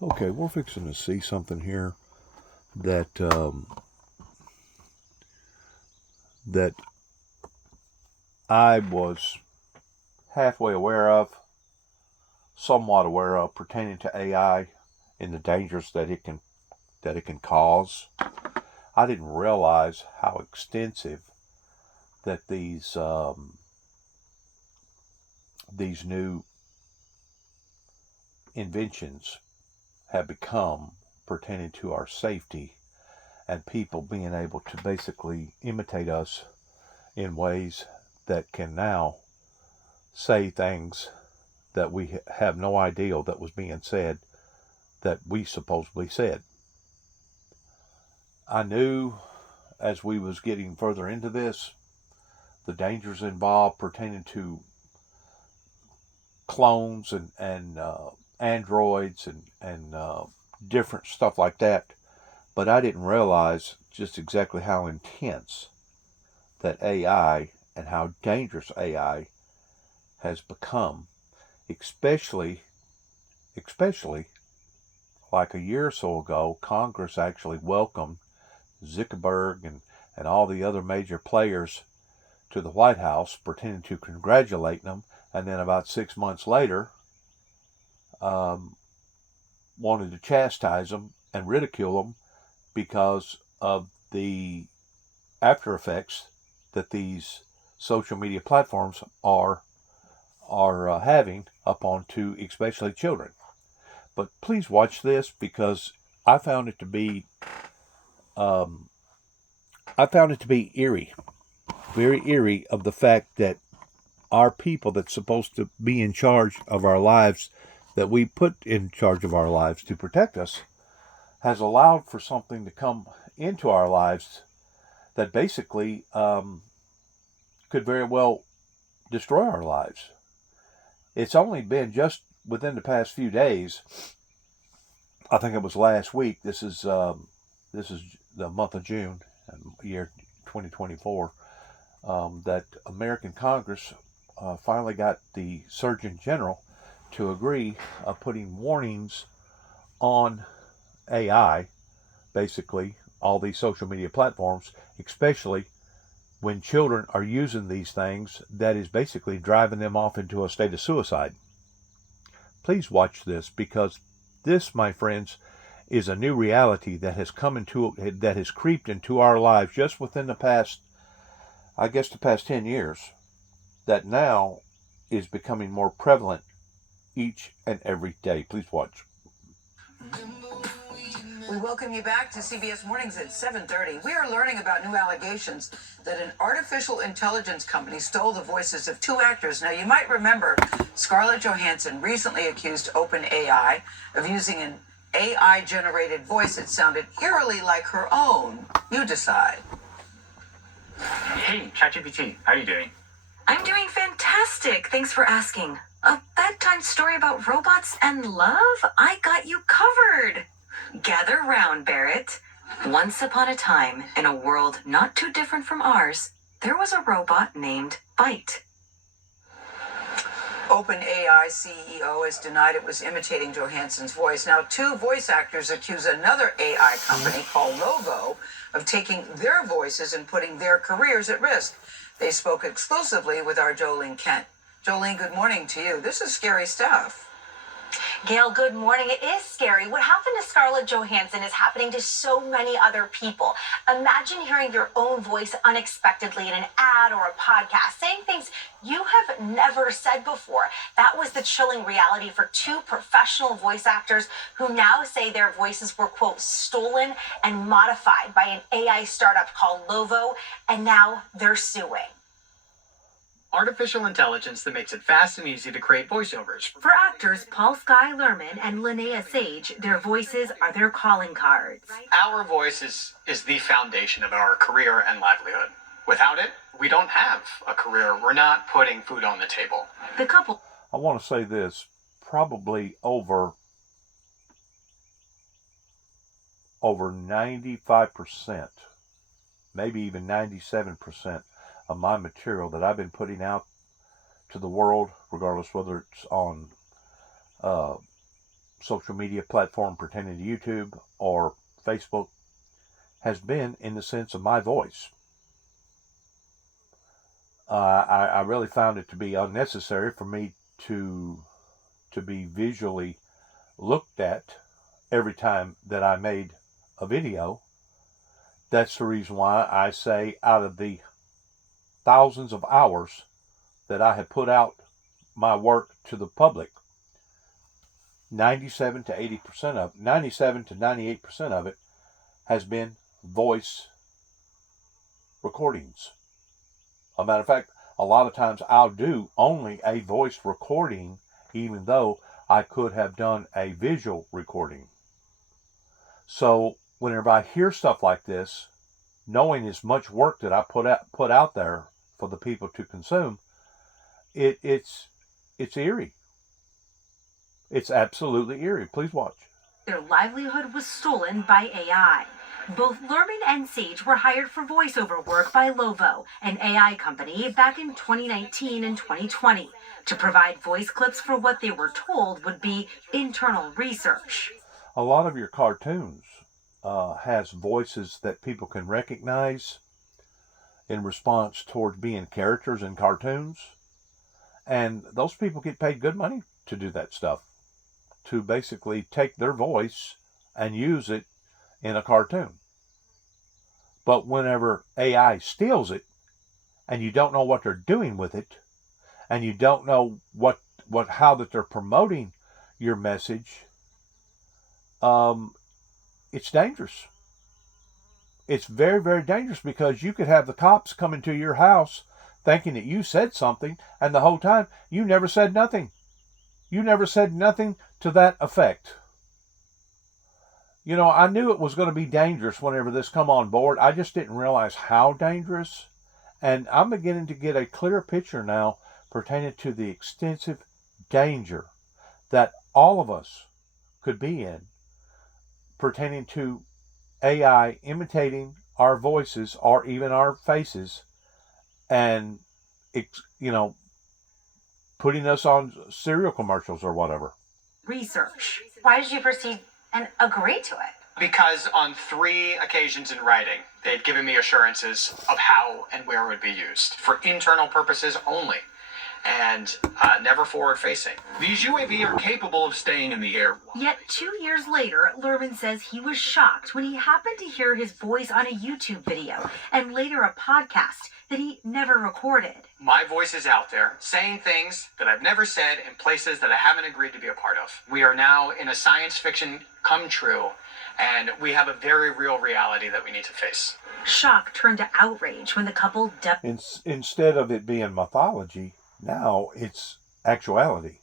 Okay, we're fixing to see something here that that I was halfway aware of, somewhat aware of, pertaining to AI and the dangers that it can cause. I didn't realize how extensive that these new inventions have become pertaining to our safety and people being able to basically imitate us in ways that can now say things that we have no idea that was being said that we supposedly said. I knew as we was getting further into this the dangers involved pertaining to clones and androids and different stuff like that, but I didn't realize just exactly how intense that AI and how dangerous AI has become, especially like a year or so ago, Congress actually welcomed Zuckerberg and all the other major players to the White House, pretending to congratulate them, and then about 6 months later, um, wanted to chastise them and ridicule them because of the after effects that these social media platforms are having upon to especially children. But please watch this because I found it to be um, I found it to be eerie, very eerie of the fact that our people that's supposed to be in charge of our lives, that we put in charge of our lives to protect us, has allowed for something to come into our lives that basically could very well destroy our lives. It's only been just within the past few days. I think it was last week. This is the month of June, year 2024. That American Congress finally got the Surgeon General to agree of putting warnings on AI, basically all these social media platforms, especially when children are using these things, that is basically driving them off into a state of suicide. Please watch this because this, my friends, is a new reality that has that has creeped into our lives just within the past, I guess, the past 10 years, that now is becoming more prevalent each and every day. Please watch. We welcome you back to CBS Mornings at 7:30. We are learning about new allegations that an artificial intelligence company stole the voices of two actors. Now, you might remember Scarlett Johansson recently accused OpenAI of using an AI-generated voice that sounded eerily like her own. You decide. Hey, ChatGPT, how are you doing? I'm doing fantastic. Thanks for asking. A bedtime story about robots and love? I got you covered. Gather round, Barrett. Once upon a time, in a world not too different from ours, there was a robot named Byte. OpenAI CEO has denied it was imitating Johansson's voice. Now, two voice actors accuse another AI company called Lovo of taking their voices and putting their careers at risk. They spoke exclusively with our Jolene Kent. Jolene, good morning to you. This is scary stuff. Gail, good morning. It is scary. What happened to Scarlett Johansson is happening to so many other people. Imagine hearing your own voice unexpectedly in an ad or a podcast, saying things you have never said before. That was the chilling reality for two professional voice actors who now say their voices were, quote, stolen and modified by an AI startup called Lovo, and now they're suing. Artificial intelligence that makes it fast and easy to create voiceovers. For actors Paul Sky Lerman and Linnea Sage, their voices are their calling cards. Our voice is the foundation of our career and livelihood. Without it, we don't have a career. We're not putting food on the table. The couple I want to say this, probably over 95%, maybe even 97% of my material that I've been putting out to the world, regardless whether it's on social media platform pertaining to YouTube or Facebook has been in the sense of my voice. I really found it to be unnecessary for me to be visually looked at every time that I made a video. That's the reason why I say, out of the thousands of hours that I have put out my work to the public, 97 to 98% of it has been voice recordings. As a matter of fact, a lot of times I'll do only a voice recording, even though I could have done a visual recording. So whenever I hear stuff like this, knowing as much work that I put out there for the people to consume, it's eerie. It's absolutely eerie. Please watch. Their livelihood was stolen by AI. Both Lerman and Sage were hired for voiceover work by Lovo, an AI company, back in 2019 and 2020 to provide voice clips for what they were told would be internal research. A lot of your cartoons has voices that people can recognize in response towards being characters in cartoons. And those people get paid good money to do that stuff, to basically take their voice and use it in a cartoon. But whenever AI steals it, and you don't know what they're doing with it, and you don't know how that they're promoting your message, it's dangerous. It's very, very dangerous, because you could have the cops come into your house thinking that you said something, and the whole time you never said nothing. You never said nothing to that effect. You know, I knew it was going to be dangerous whenever this come on board. I just didn't realize how dangerous. And I'm beginning to get a clear picture now pertaining to the extensive danger that all of us could be in pertaining to AI imitating our voices or even our faces, and putting us on cereal commercials or whatever. Research. Why did you proceed and agree to it? Because on 3 occasions in writing, they had given me assurances of how and where it would be used for internal purposes only, and never forward-facing. These UAV are capable of staying in the air. Yet 2 years later, Lerman says he was shocked when he happened to hear his voice on a YouTube video and later a podcast that he never recorded. My voice is out there saying things that I've never said in places that I haven't agreed to be a part of. We are now in a science fiction come true, and we have a very real reality that we need to face. Shock turned to outrage when the couple Instead of it being mythology, now it's actuality.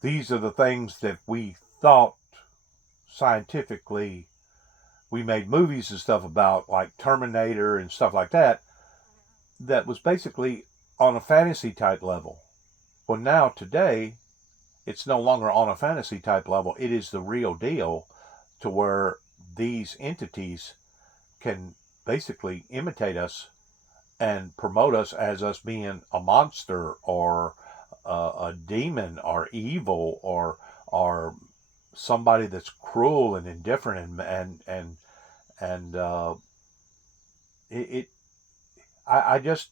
These are the things that we thought scientifically, we made movies and stuff about, like Terminator and stuff like that, that was basically on a fantasy type level. Well, now today, it's no longer on a fantasy type level. It is the real deal, to where these entities can basically imitate us and promote us as us being a monster or a demon or evil or somebody that's cruel and indifferent I just,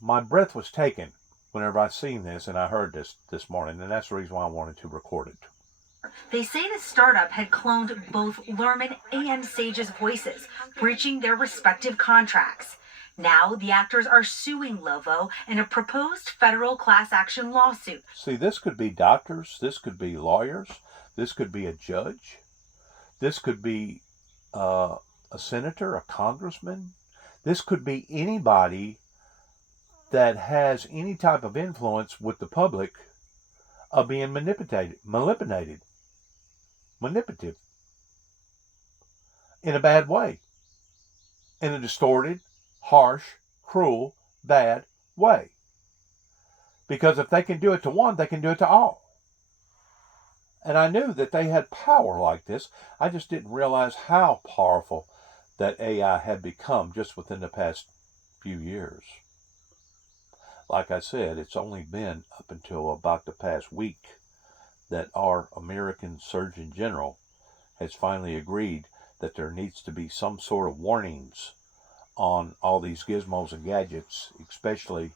my breath was taken whenever I seen this and I heard this morning, and that's the reason why I wanted to record it. They say the startup had cloned both Lerman and Sage's voices, breaching their respective contracts. Now the actors are suing Lovo in a proposed federal class action lawsuit. See, this could be doctors, this could be lawyers, this could be a judge, this could be a senator, a congressman, this could be anybody that has any type of influence with the public of being manipulative in a bad way, in a distorted, harsh, cruel, bad way. Because if they can do it to one, they can do it to all. And I knew that they had power like this. I just didn't realize how powerful that AI had become just within the past few years. Like I said, it's only been up until about the past week that our American Surgeon General has finally agreed that there needs to be some sort of warnings on all these gizmos and gadgets, especially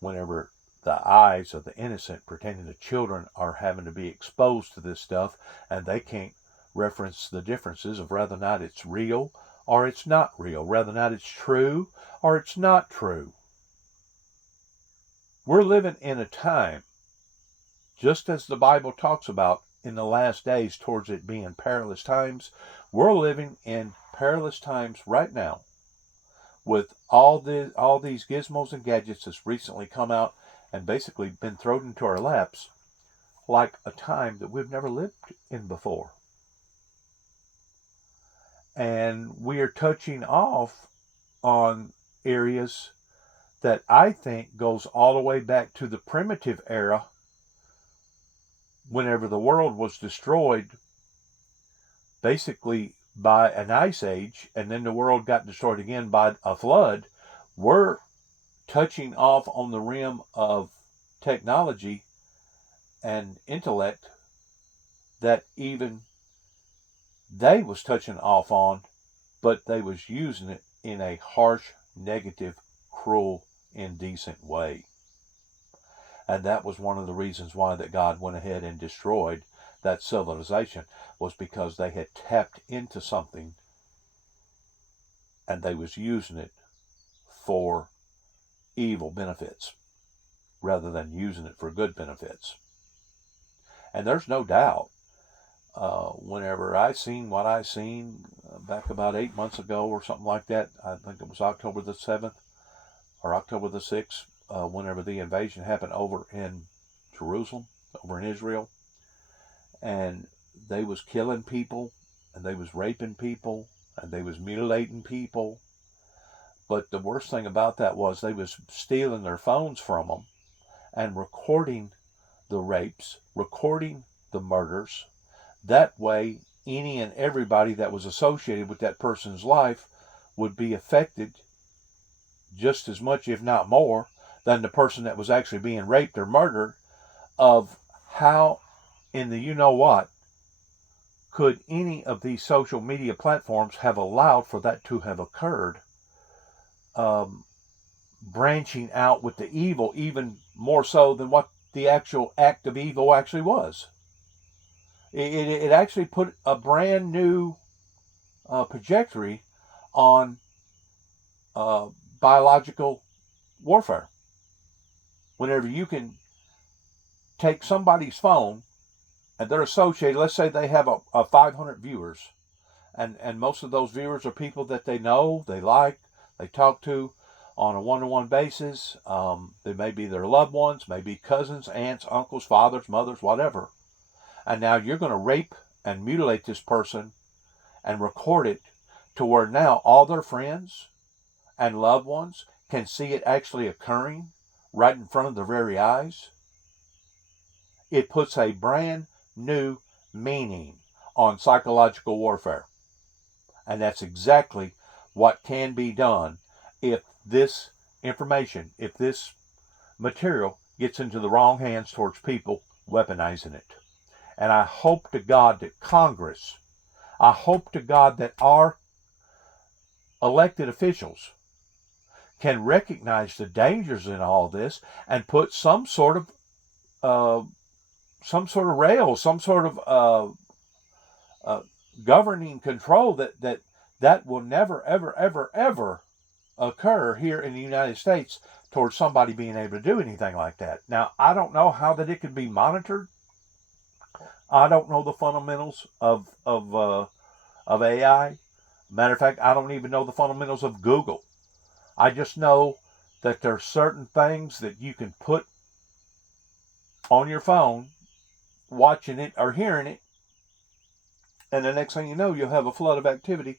whenever the eyes of the innocent pertaining to children are having to be exposed to this stuff, and they can't reference the differences of whether or not it's real or it's not real, whether or not it's true or it's not true. We're living in a time, just as the Bible talks about in the last days towards it being perilous times, we're living in perilous times right now with all these gizmos and gadgets that's recently come out and basically been thrown into our laps like a time that we've never lived in before. And we are touching off on areas that I think goes all the way back to the primitive era, whenever the world was destroyed basically by an ice age, and then the world got destroyed again by a flood. We're touching off on the rim of technology and intellect that even they was touching off on, but they was using it in a harsh, negative, cruel, indecent way. And that was one of the reasons why that God went ahead and destroyed that civilization, was because they had tapped into something and they was using it for evil benefits rather than using it for good benefits. And there's no doubt, whenever I seen what I seen back about 8 months ago or something like that, I think it was October the 7th or October the 6th, whenever the invasion happened over in Jerusalem, over in Israel, and they was killing people, and they was raping people, and they was mutilating people. But the worst thing about that was they was stealing their phones from them and recording the rapes, recording the murders. That way, any and everybody that was associated with that person's life would be affected just as much, if not more, than the person that was actually being raped or murdered, of how in the you-know-what could any of these social media platforms have allowed for that to have occurred, branching out with the evil even more so than what the actual act of evil actually was. It actually put a brand new trajectory on biological warfare. Whenever you can take somebody's phone and they're associated, let's say they have a 500 viewers, and most of those viewers are people that they know, they like, they talk to on a one-to-one basis. They may be their loved ones, maybe cousins, aunts, uncles, fathers, mothers, whatever. And now you're going to rape and mutilate this person and record it to where now all their friends and loved ones can see it actually occurring right in front of their very eyes. It puts a brand new meaning on psychological warfare. And that's exactly what can be done if this information, if this material gets into the wrong hands towards people weaponizing it. And I hope to God that Congress, I hope to God that our elected officials can recognize the dangers in all this and put some sort of rail, some sort of governing control that will never, ever, ever, ever occur here in the United States towards somebody being able to do anything like that. Now, I don't know how that it can be monitored. I don't know the fundamentals of AI. Matter of fact, I don't even know the fundamentals of Google. I just know that there's certain things that you can put on your phone, watching it or hearing it, and the next thing you know, you'll have a flood of activity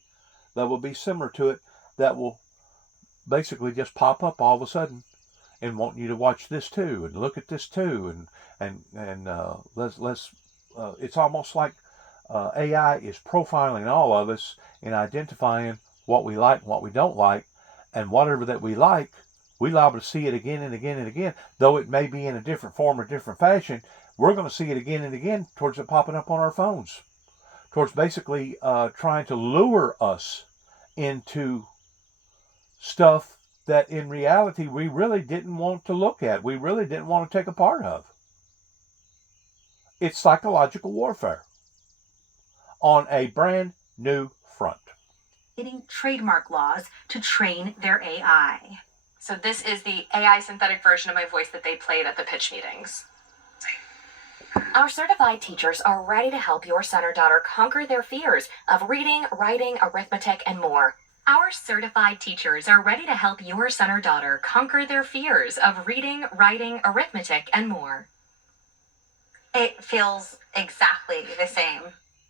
that will be similar to it, that will basically just pop up all of a sudden and want you to watch this too and look at this too, and let's it's almost like AI is profiling all of us and identifying what we like and what we don't like, and whatever that we like, we're liable to see it again and again and again, though it may be in a different form or different fashion. we're going to see it again and again towards it popping up on our phones, towards basically trying to lure us into stuff that in reality we really didn't want to look at, we really didn't want to take a part of. It's psychological warfare on a brand new front. Getting trademark laws to train their AI. So this is the AI synthetic version of my voice that they played at the pitch meetings. Our certified teachers are ready to help your son or daughter conquer their fears of reading, writing, arithmetic, and more. Our certified teachers are ready to help your son or daughter conquer their fears of reading, writing, arithmetic, and more. It feels exactly the same.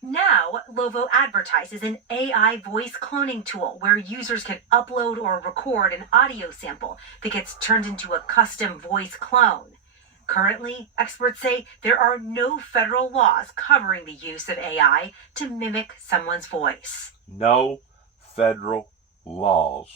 Now, Lovo advertises an AI voice cloning tool where users can upload or record an audio sample that gets turned into a custom voice clone. Currently, experts say there are no federal laws covering the use of AI to mimic someone's voice. No federal laws.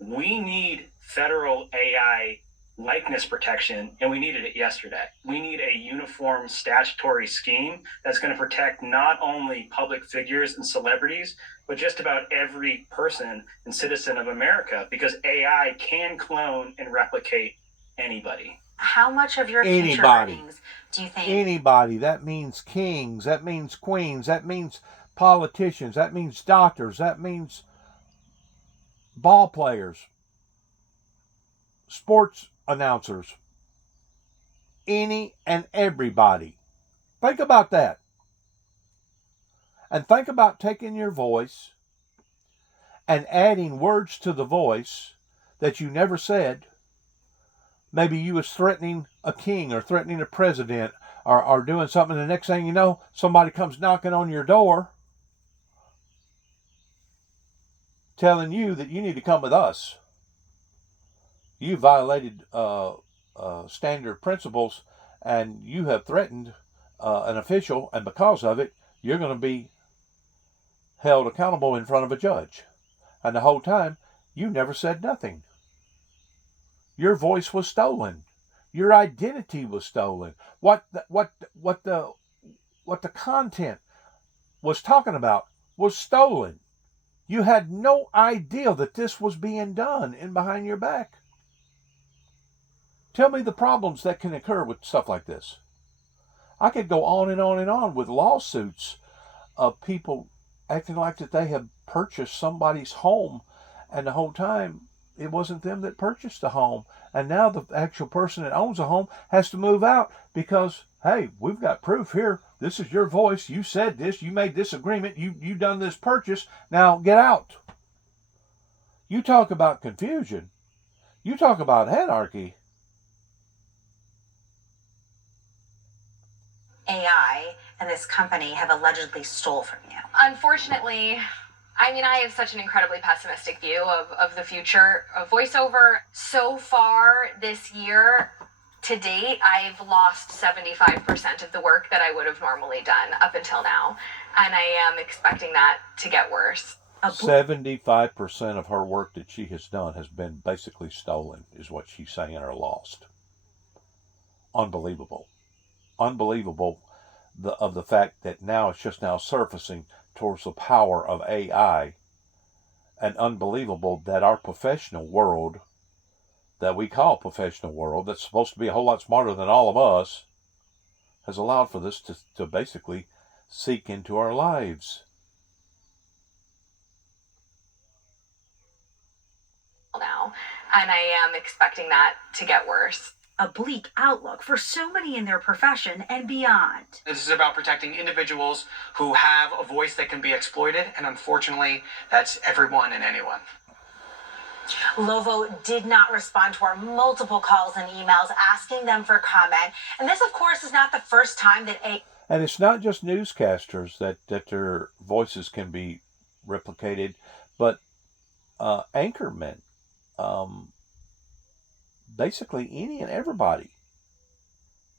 We need federal AI likeness protection, and we needed it yesterday. We need a uniform statutory scheme that's going to protect not only public figures and celebrities, but just about every person and citizen of America, because AI can clone and replicate anybody. How much of your future Anybody. earnings do you think? Anybody. That means kings, that means queens, that means politicians, that means doctors, that means ball players, sports announcers, any and everybody. Think about that. And think about taking your voice and adding words to the voice that you never said. Maybe you was threatening a king or threatening a president or doing something. The next thing you know, somebody comes knocking on your door telling you that you need to come with us. You violated standard principles and you have threatened an official, and because of it, you're going to be held accountable in front of a judge. And the whole time, you never said nothing. Your voice was stolen. Your identity was stolen. What the content was talking about was stolen. You had no idea that this was being done in behind your back. Tell me the problems that can occur with stuff like this. I could go on and on and on with lawsuits of people acting like that they have purchased somebody's home, and the whole time it wasn't them that purchased the home. And now the actual person that owns the home has to move out because, hey, we've got proof here. This is your voice. You said this. You made this agreement. You done this purchase. Now get out. You talk about confusion. You talk about anarchy. AI and this company have allegedly stole from you. Unfortunately, I mean, I have such an incredibly pessimistic view of the future of voiceover. So far this year, to date, I've lost 75% of the work that I would have normally done up until now. And I am expecting that to get worse. 75% of her work that she has done has been basically stolen, is what she's saying, or lost. Unbelievable. Unbelievable of the fact that now it's just now surfacing towards the power of AI, and unbelievable that our professional world, that we call professional world, that's supposed to be a whole lot smarter than all of us, has allowed for this to basically seek into our lives. Now, and I am expecting that to get worse. A bleak outlook for so many in their profession and beyond. This is about protecting individuals who have a voice that can be exploited, and unfortunately, that's everyone and anyone. Lovo did not respond to our multiple calls and emails asking them for comment. And this, of course, is not the first time that And it's not just newscasters that their voices can be replicated, but anchormen. Basically, any and everybody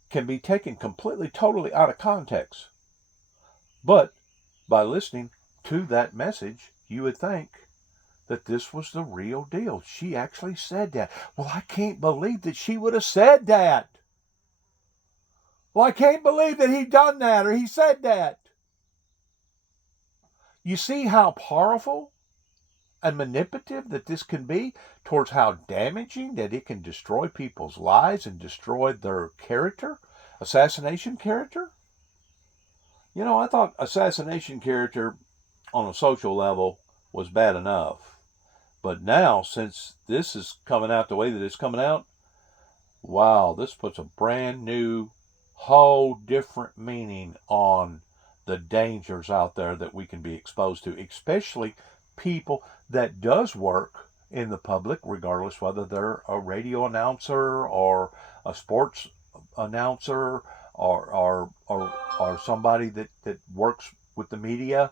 can be taken completely, totally out of context. But by listening to that message, you would think that this was the real deal. She actually said that. Well, I can't believe that she would have said that. Well, I can't believe that he done that or he said that. You see how powerful and manipulative that this can be towards how damaging that it can destroy people's lives and destroy their character, assassination character? You know, I thought assassination character on a social level was bad enough. But now, since this is coming out the way that it's coming out, wow, this puts a brand new, whole different meaning on the dangers out there that we can be exposed to, especially people that does work in the public, regardless whether they're a radio announcer or a sports announcer or somebody that works with the media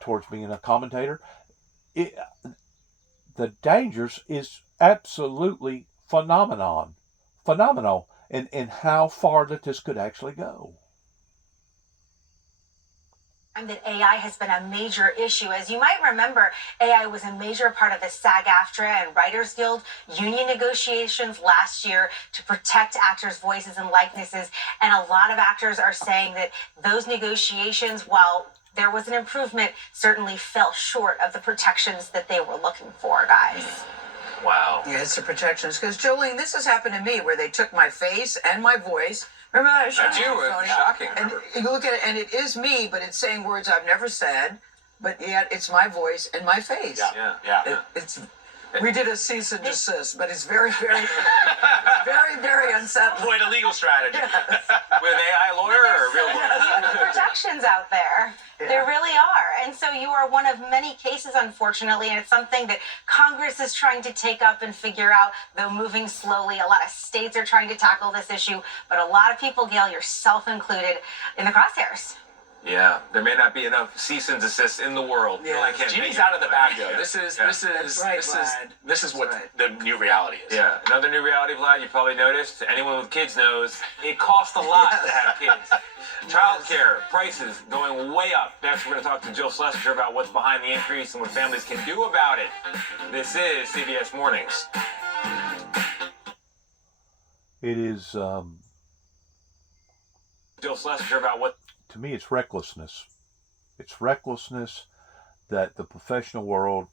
towards being a commentator. The dangers is absolutely phenomenal in how far that this could actually go. And that AI has been a major issue. As you might remember, AI was a major part of the SAG-AFTRA and Writers Guild union negotiations last year to protect actors' voices and likenesses. And a lot of actors are saying that those negotiations, while there was an improvement, certainly fell short of the protections that they were looking for, guys. Wow. Yeah, it's the protections. Because, Jolene, this has happened to me where they took my face and my voice. Remember that? That's you. It was shocking. And you look at it, and it is me, but it's saying words I've never said, but yet it's my voice and my face. We did a cease and desist, but it's very, very, very, very unsettling. Deployed a legal strategy. Yes. With an AI lawyer or a real lawyer? There's protections out there. Yeah. There really are. And so you are one of many cases, unfortunately, and it's something that Congress is trying to take up and figure out, though moving slowly. A lot of states are trying to tackle this issue, but a lot of people, Gail, yourself included, in the crosshairs. Yeah, there may not be enough cease and desist in the world. Yeah. Genie's out of the bag though. This is what the new reality is. Yeah, another new reality, Vlad. You probably noticed. Anyone with kids knows it costs a lot to have kids. Childcare prices going way up. Next, we're going to talk to Jill Schlesinger about what's behind the increase and what families can do about it. This is CBS Mornings. It is. Jill Schlesinger about what. To me, it's recklessness. It's recklessness that the professional world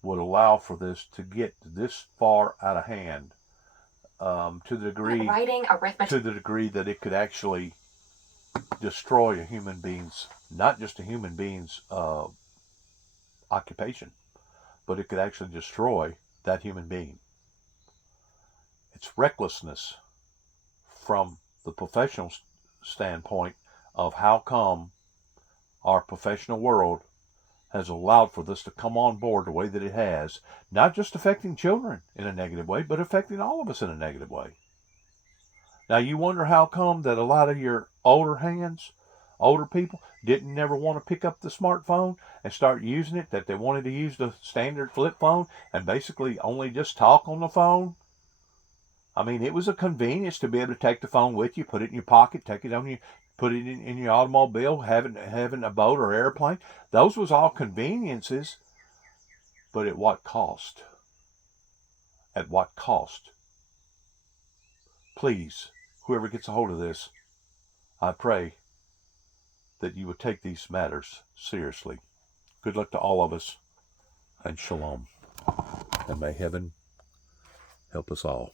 would allow for this to get this far out of hand, to the degree that it could actually destroy a human being's, not just a human being's occupation, but it could actually destroy that human being. It's recklessness from the professional standpoint of how come our professional world has allowed for this to come on board the way that it has, not just affecting children in a negative way, but affecting all of us in a negative way. Now, you wonder how come that a lot of your older people didn't never want to pick up the smartphone and start using it, that they wanted to use the standard flip phone and basically only just talk on the phone. I mean, it was a convenience to be able to take the phone with you, put it in your pocket, take it on you, put it in your automobile, having a boat or airplane. Those was all conveniences, but at what cost? At what cost? Please, whoever gets a hold of this, I pray that you would take these matters seriously. Good luck to all of us, and shalom. And may heaven help us all.